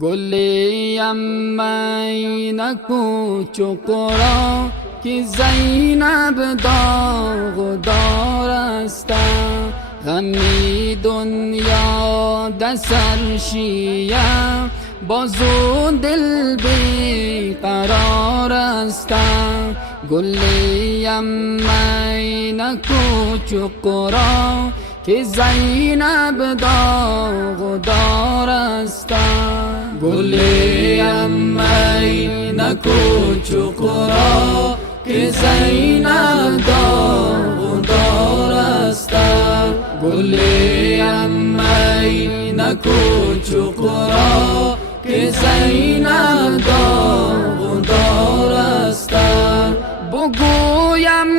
گلیم می نکوچو قرا که زینب داغدار است. غمی دنیا ده سرشیم بازو دل بی قرار است. گلیم می نکوچو قرا که زینب داغدار است. گلیم می نکوچو قرا که زینب داغدار است. گلیم می نکوچو قرا که زینب داغدار است. بگویم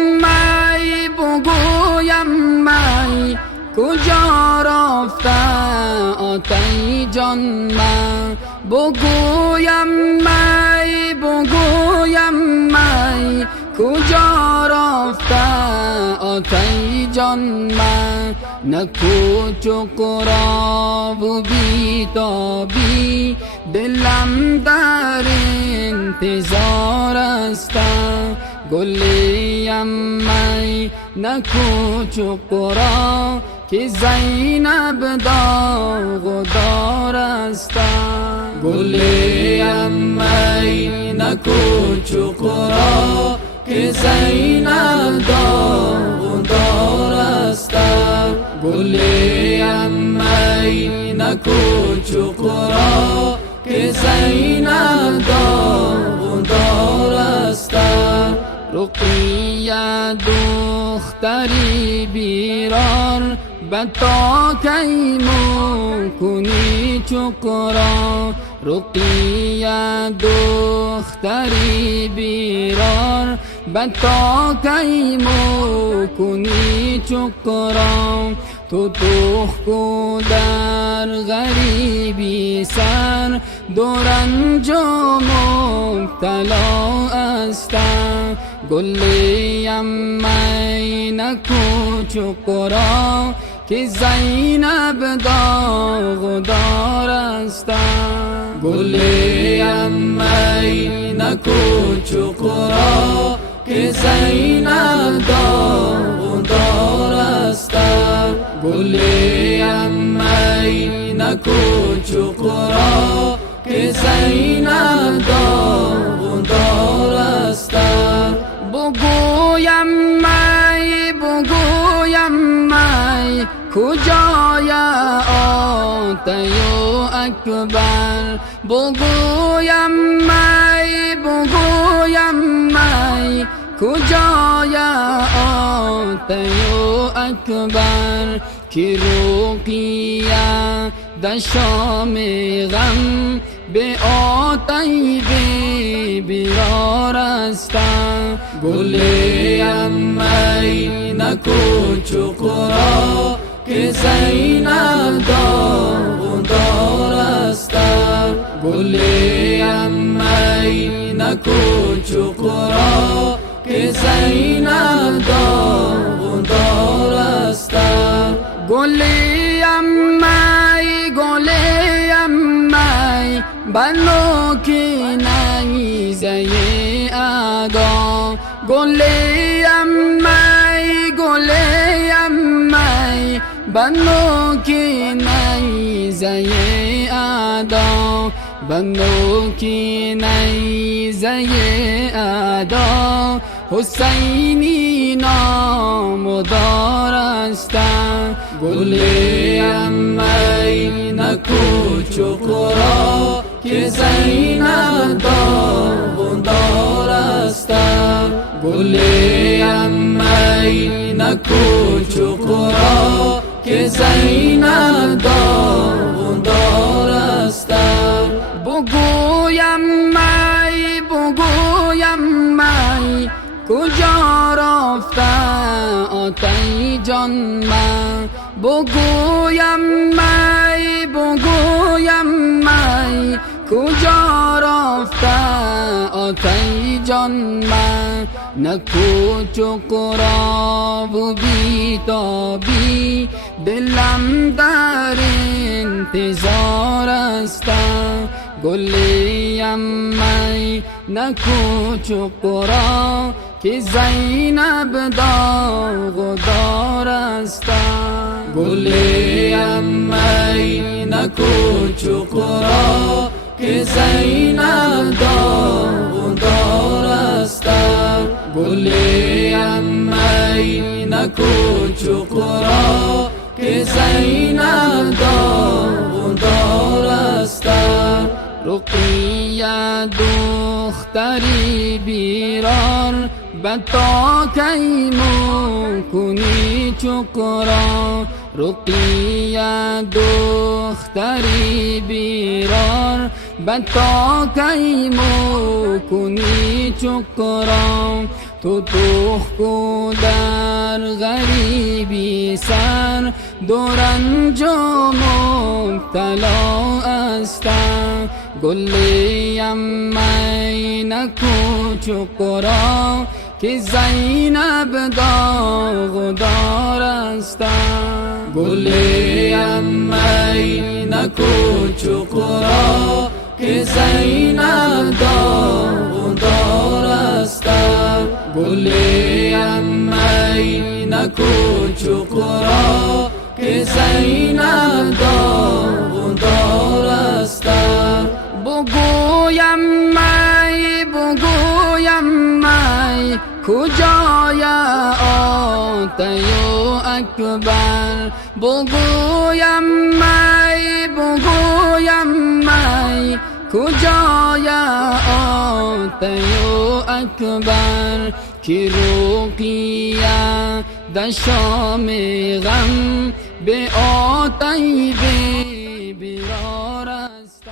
می کجا رفته آتش جان من. بگویم می کجا رفته آتش جان من. نکوچو قرا و بیتابی دلم در انتظار است. گلیم می نکوچو قرا که زینب داغدار است. گلیم می نکوچو قرا که زینب داغدار است. گلیم می نکوچو قرا که زینب داغدار است. رقیه دختری بیرار بتا کی کنی چقرا. رقیه دختری بیرار بتا کی کنی چقرا. تو کو در غریبی سر دورنج و مبتلا است. گلیم می نکوچو قرا که زینب داغدار است. گلیم می نکوچو قرا که زینب داغدار است. گلیم می نکوچو قرا که زینب داغدار است. بگویم می کجای آتش اکبر. بگویم می کجای آتش اکبر. که رقیه در شام غم به آتش بیرار است. گلیم می نکوچو قرا که زینب داغدار است. گلیم می نکوچو قرا که زینب داغدار است. گلیم می بنو که نیزه ادا. گلیم می بنو که نیزه ادا. بنو که نیزه ادا حسینی نامدار است. گلیم می نکوچو قرا که زینب داغدار است. گلیم می نکوچو قرا که زینب داغدار است. بگویم می کجا رفته آتش جان من. بگویم می کجا رفته آتش جان من. نکوچو قرا و بیتابی دلم در انتظار است. گلیم می نکو چقرا که زینب داغ دار است. گلیم می نکو چقرا که زینب داغ دار است. گلیم می نکو چقرا که زینب داغ دار است. رقیه دختری بیرار بتا کی کنی چقرا. رقیه دختری بیرار بتا کی کنی چقرا. تو کو در غریبی سر دورنج و مبتلا است. گلیم می نکو چقرا که زینب داغ دار است. گلیم می نکو چقرا که زینب داغ دار است. گلیم می نکو چقرا که زینب داغ دار است. بگویم می کجای آتیو اکبر. بگویم می کجای آتیو اکبر. که رقیه در شام غم به آتی بیرار است.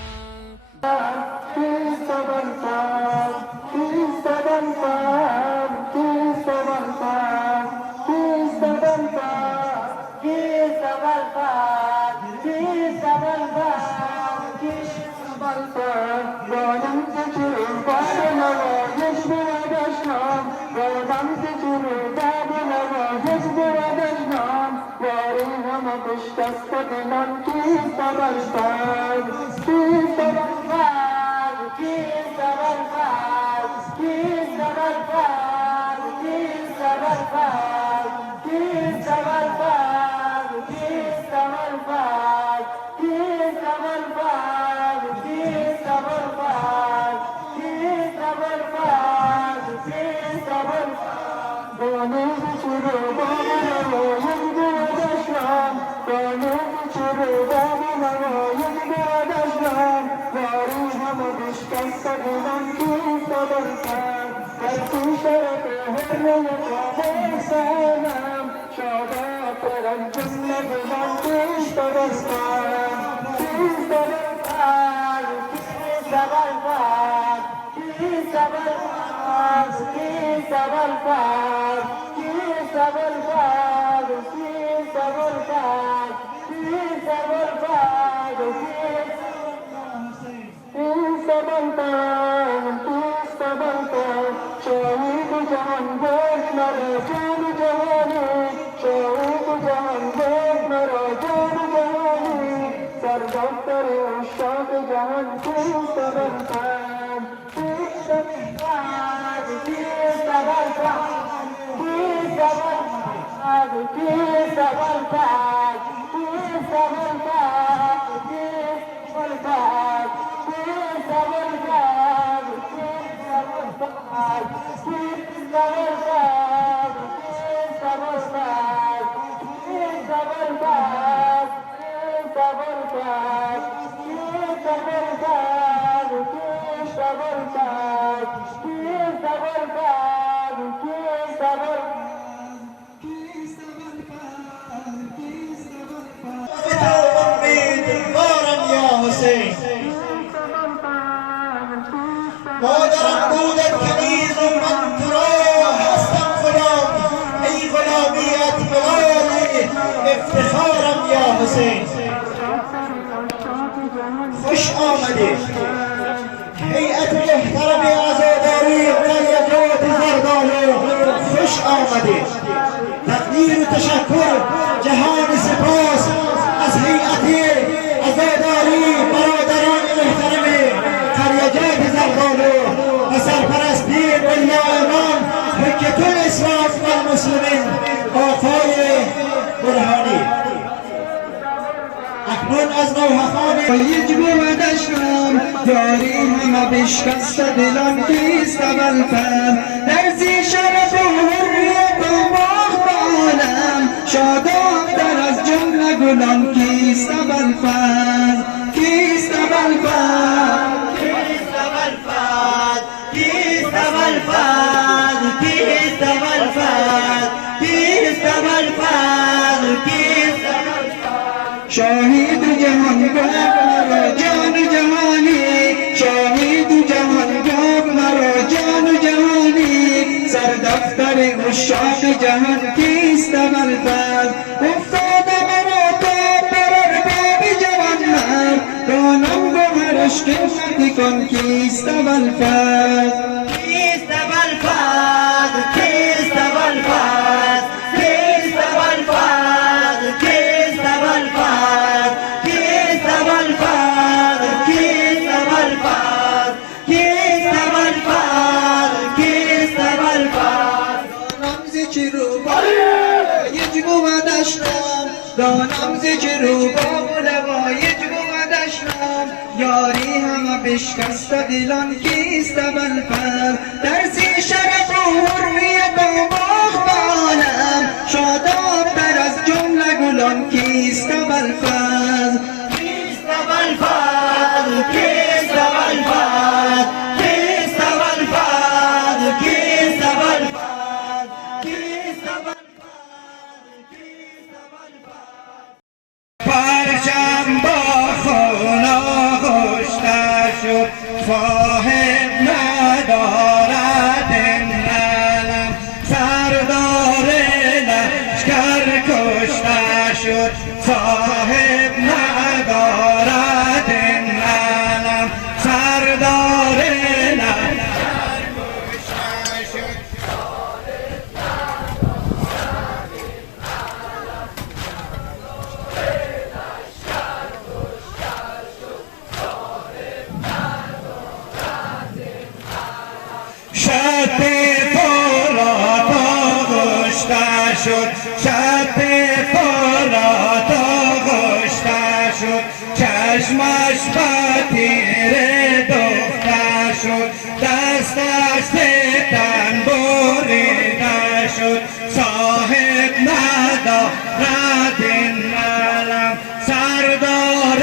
مادرم بودت کنیز و من تو را هستم غلام، ای غلامیت بغالی افتخارم یا حسین. خوش آمدی هیئت محترم عزاداری قلیقات زردالو، خوش آمدی. تقدیر و تشکر جهان سپاس از هیئت عزاداری برادران محترم از نوحخان یک بودشم یاری همه بشکست دلم کیست اول پر درزی شرف و حریت و باخت عالم شادابتر از جمله گلان کیست اول پر کیست اول پر کیست اول فرد کیست اول فرد کیست اول فرد کیست اول فرد کیست اول فرد شاهد جهان گفت مرا جان جهانی شاهد جهان گفت مرا جان جهانی سر دفتر عشاق جهان کیست اول فرد افتاده مرا تا بر ارباب جوان مرد دانم گوهرش قیمتی کن کیست اول فرد کیست اول فرد کیست اول فرد کیست اول فرد کیست اول فرد کیست اول فرد کیست اول فرد کیست اول فرد کیست اول فرد دانم ز چه رو یک بودشم دانم ز چه رو یک بودشم یاری همه بشکست دلان کیست اول پر درسی شرف و حریت و باخت عالم شادابتر از جمله گلان کیست اول پر کیست اول فرد کیست اول فرد کیست اول فرد کیست اول فرد کیست اول فرد کیست اول فرد پرچم با خونه کشته شد فاهم ندارد این علم سردار لشکر کشته شد صاحب ندارد این علم سردار لشکر کشته شد شب فولاد کشته شد شب فولاد کشته شد چشمش به تیر دوخته شد دستش تن بریده شد صاحب ندارد این علم سردار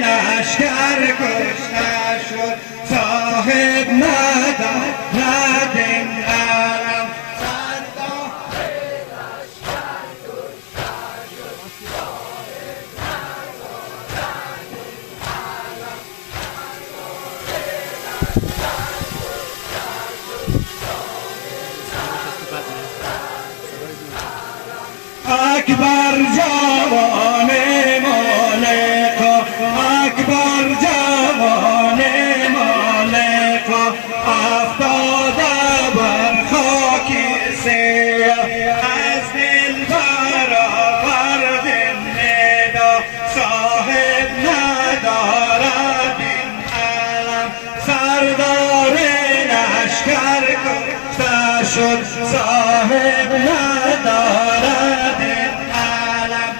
لشکر کشته شد صاحب ندارد این علم سردار لشکر کشته شد صاحب ندارد این علم اکبر جوان مالکا اکبر جوان مالکا افتاده بر خاک سیاه از دل برآورد ندا صاحب ندارد این علم سردار لشکر کشته شد صاحب ندارد این علم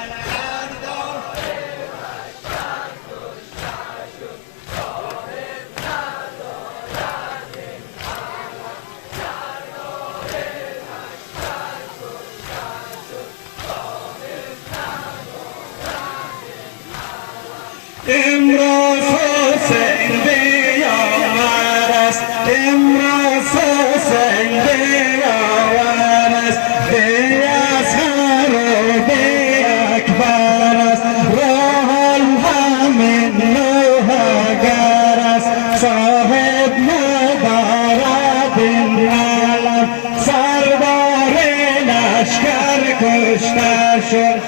امروز حسین بیاور است امروز حسین بیاور است بی اصغر و بی اکبر است راه همین نوحگر است صاحب ندارد این علم سردار لشکر کشته شد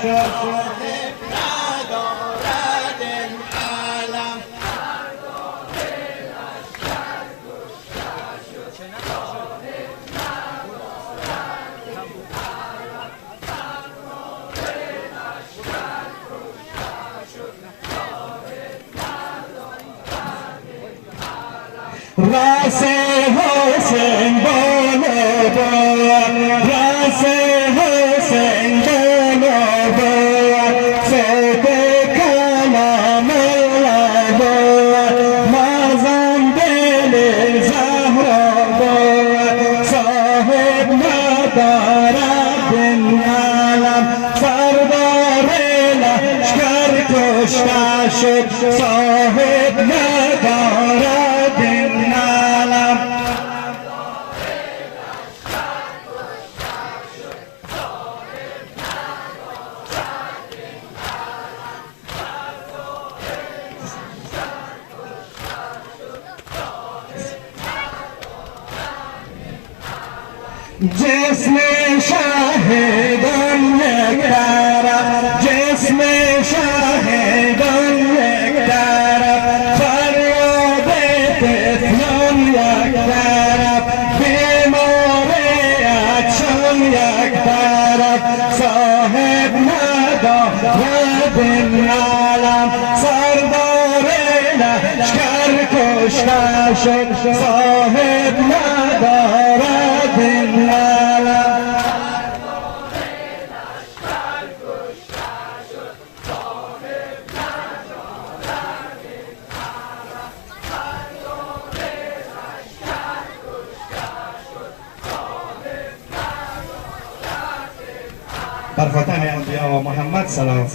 راس حسین بالا باد راس حسین بالا باد صوت کلام شد صاحب ندارد این عالم. جسم شاهدان یک طرف، جسم شاهدان یک طرف، فریاد طفلان یک طرف، بیماریتشان یک طرف. صاحب ندارد این عالم، سردار لشکر کشته شد. صاحب ندارد این عالم. بر خاتم انبیا و محمد سلام.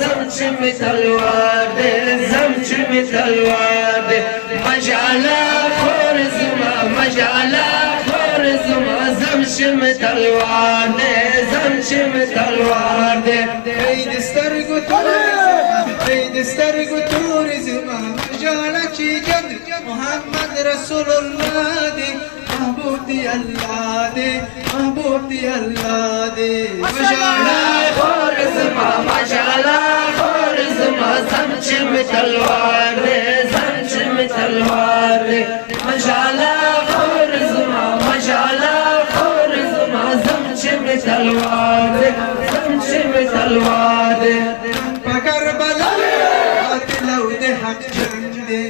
زمچم تلوار ده زمچم تلوار ده مجعلا خور زما مجعلا خور زما زمچم تلوار ده زمچم تلوار ده عید سترگو تور زما مجالا چی جد محمد رسول الله دی محبوب دی اللہ دی محبوب دی اللہ دی مجعلا خور زما مجعلا خور زما زمچم تلوار ده زمچم تلوار ده مجعلا خور زما مجعلا خور زما زمچم تلوار ده زمچم تلوار ده پکر بلا باطلو دے حق جنگ دے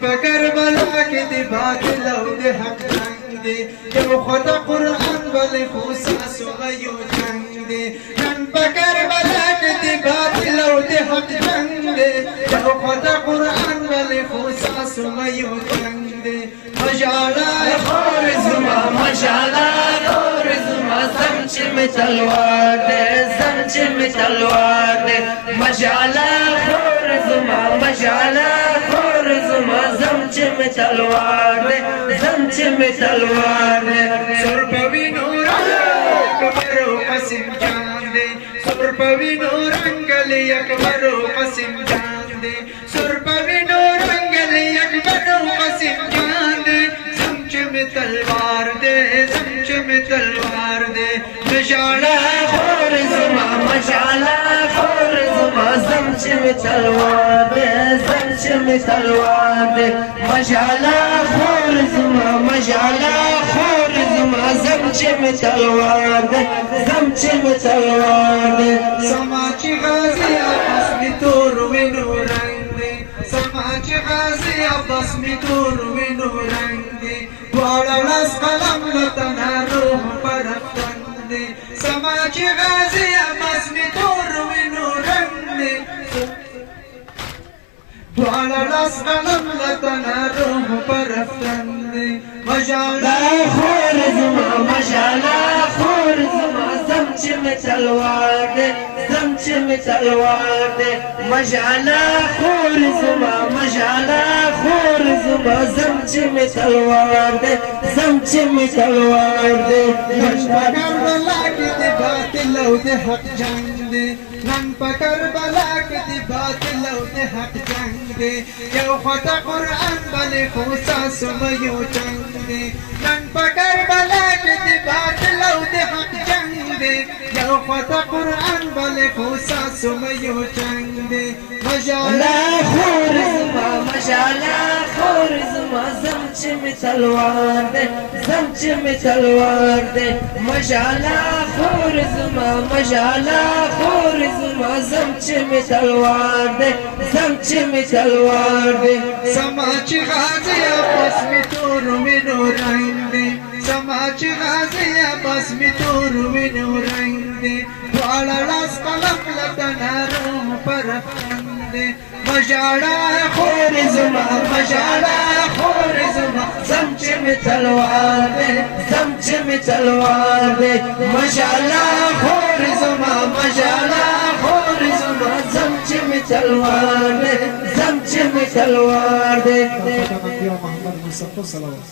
پکر بلا کے دے باطلو دے حق جنگ دے جو خدا قرآن والے خوصا سغیو جنگ دے پکر بلا کے دے باطلو دے حق جنگ دے جو خدا قرآن والے خوصا سغیو جنگ دے مجالا خور زما مجعلا خور زما زمچم تلوار ده زمچم تلوار ده مجعلا خور زما مجعلا خور زما زمچم تلوار ده زمچم تلوار ده سر پوی نورنگ اکبرو قسم جان دے سر پوی نورنگ لی اکبرو قسم جان دے سر پوی نورنگ لی اکبرو قسم جان دے زمچم تلوار دے زمچم تلوار دے مجالا خور زما مجعلا خور زما زمچم تلوار ده زمچم تلوار ده مجعلا خور زما مجعلا خور زما زمچم تلوار ده زمچم تلوار ده سماچی غازی عباس می تور و نورنگ دے سماچی غازی عباس می تور و نورنگ دے دوارا لاس قلم لطنا روح پر افغان دے سماچی غازی عباس می تور و نورنگ دے دوارا لاس قلم لطنا روح پر افغان دے مجالا خور زما مجعلا خور زما زمچم تلوار ده زمچم تلوار ده مجعلا خور زما مجعلا خور زما زمچم تلوار ده زمچم تلوار ده پکر بلا کی دی باطل او دی حق جنگ دی نن پکر بلا کی دی باطل او دی حق جنگ دی یو خطا قرآن بلی خوصا سمیو جنگ دی نن پکر بلا کی دی باطل او دی حق جنگ دی یو خطا قرآن بلی خوصا سمیو جنگ دی مجالا خور زما مجعلا خور زما زمچم تلوار ده زمچم تلوار ده مجعلا خور زما مجعلا خور زما زمچم تلوار ده زمچم تلوار ده سماچی غازی عباس می تور و نورنگ دے سماچی غازی عباس می تور و نورنگ دے دوارا لاس قلم لطنا روح پر افغان دے مجاړه خور زما مجاړه خور زما زم چې می تلوار دې زم چې می تلوار دې مجاړه خور زما مجاړه خور زما زم چې می تلوار دې زم چې می تلوار دې محمد مصطفى صلوات